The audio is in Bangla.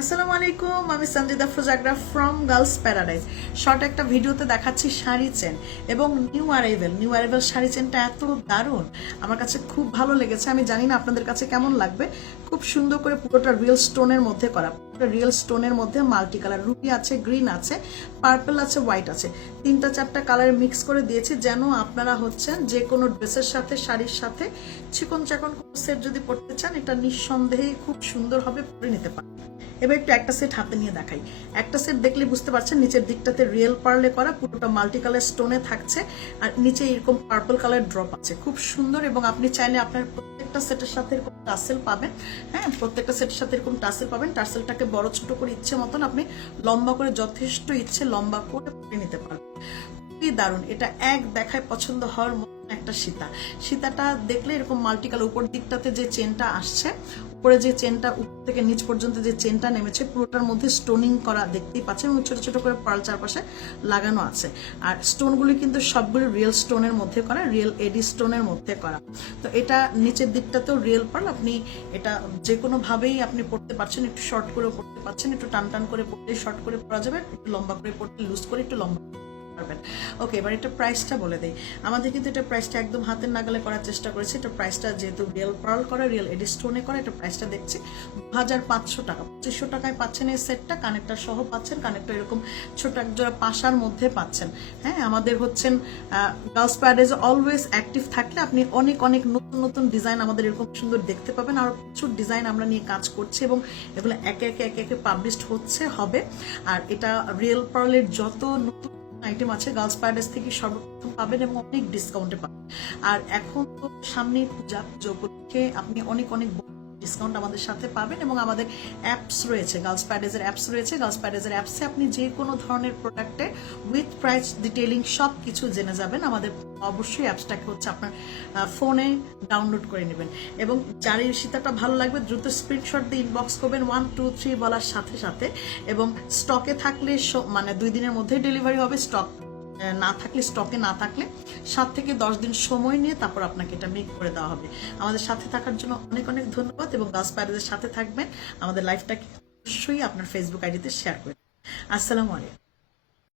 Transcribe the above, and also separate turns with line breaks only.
আসসালামু আলাইকুম, আমি সঞ্জিদা ফুজাগরা ফ্রম গার্লস প্যারাডাইজ শর্ট একটা ভিডিওতে দেখাচ্ছি শাড়ি চেন এবং new arrival new arrival sari চেনটা এত দারুণ, আমার কাছে খুব ভালো লেগেছে। আমি জানি না আপনাদের কাছে কেমন লাগবে। খুব সুন্দর করে পুরোটা রিয়েল স্টোনের মধ্যে করা। রিয়েল স্টোনের মধ্যে মাল্টি কালার রুবি আছে গ্রিন আছে পার্পল আছে হোয়াইট আছে। তিনটা চারটা কালার মিক্স করে দিয়েছি যেন আপনারা হচ্ছেন যে কোনো ড্রেসের সাথে, শাড়ির সাথে চিকন চাকন সেট যদি পড়তে চান, এটা নিঃসন্দেহে খুব সুন্দর হবে, পরে নিতে পারেন এবার একটু একটা সেট হাতে নিয়ে দেখাই। একটা সেট দেখলে বুঝতে পারছেন নিচের দিকটাতে রিয়েল পার্লে করা পুরোটা মাল্টি কালার স্টোনে থাকছে, আর নিচে এরকম পার্পল কালার ড্রপ আছে। খুব সুন্দর এবং আপনি চাইলে আপনার প্রত্যেকটা সেটের সাথে এরকম টাসেল পাবেন। হ্যাঁ প্রত্যেকটা সেটের সাথে এরকম টাসেল পাবেন। টাসেলটাকে বড় ছোট করে ইচ্ছে মতন আপনি লম্বা করে যথেষ্ট ইচ্ছে লম্বা করে নিতে পারবেন। খুবই দারুণ। এটা এক দেখায় পছন্দ হওয়ার মতন একটা সীতা। সীতাটা দেখলে এরকম মাল্টিকাল উপর দিকটাতে যে চেনটা আসছে উপরে যে চেনটা উপর থেকে নিচ পর্যন্ত যে চেনটা নেমেছে, পুরোটার মধ্যে স্টোনিং করা দেখতেই পাচ্ছেন এবং ছোট ছোট করে পার্ল চারপাশে লাগানো আছে। আর স্টোনগুলি কিন্তু সবগুলো রিয়েল স্টোনের মধ্যে করা রিয়েল এডি স্টোনের মধ্যে করা। তো এটা নিচের দিকটাতেও রিয়েল পার্ল আপনি এটা যে কোনো ভাবেই আপনি পড়তে পারছেন, একটু শর্ট করে পড়তে পারছেন, একটু টান টান করে পড়লে শর্ট করে পড়া যাবে, একটু লম্বা করে পড়তে লুজ করে একটু লম্বা পারবেন। ওকে এবার এটা প্রাইসটা বলে দেই। আমাদের কিন্তু এটা প্রাইসটা একদম হাতের নাগালে করার চেষ্টা করেছি। এটা প্রাইসটা যেহেতু রিয়েল পার্ল করা রিয়েল এডি স্টোনে করা, এটা প্রাইসটা দেখছি দু হাজার পাঁচশো টাকা। পঁচিশশো টাকায় পাচ্ছেন এই সেটটা কানেক্টার সহ পাচ্ছেন। কানেক্টার এরকম ছোট এক জোড়া পাশার মধ্যে পাচ্ছেন। হ্যাঁ আমাদের হচ্ছেন গার্লস প্যারাডাইজ অলওয়েজ অ্যাক্টিভ থাকলে আপনি অনেক অনেক নতুন নতুন ডিজাইন আমাদের এরকম সুন্দর দেখতে পাবেন। আর প্রচুর ডিজাইন আমরা নিয়ে কাজ করছি এবং এগুলো একে একে একে একে পাবলিশড হচ্ছে, হবে। আর এটা রিয়েল পার্লের যত নতুন আইটেম আছে, গার্লস প্যারাডাইস থেকে সর্বপ্রথম পাবেন এবং অনেক ডিসকাউন্টে পাবেন। আর এখন তো সামনে পূজা পুজো আপনি অনেক অনেক ডিসকাউন্ট আমাদের সাথে পাবেন এবং আমাদের অ্যাপস রয়েছে গার্লস প্যাডেজের অ্যাপস রয়েছে গার্লস প্যাডেজের অ্যাপসে আপনি যে কোনো ধরনের প্রোডাক্টে উইথ প্রাইস ডিটেলিং সব কিছু জেনে যাবেন। আমাদের অবশ্যই অ্যাপসটাকে হচ্ছে আপনার ফোনে ডাউনলোড করে নেবেন এবং যার এই সীতাটা ভালো লাগবে দ্রুত স্ক্রিনশট দিয়ে ইনবক্স করবেন ওয়ান টু থ্রি বলার সাথে সাথে এবং স্টকে থাকলে মানে দুই দিনের মধ্যেই ডেলিভারি হবে স্টক না থাকলে স্টকে না থাকলে সাত থেকে দশ দিন সময় নিয়ে তারপর আপনাকে এটা মেক করে দেওয়া হবে। আমাদের সাথে থাকার জন্য অনেক অনেক ধন্যবাদ এবং গাছ প্যারেজের সাথে থাকবেন। আমাদের লাইফটাকে অবশ্যই আপনার ফেসবুক আইডিতে শেয়ার করে আসসালামু আলাইকুম।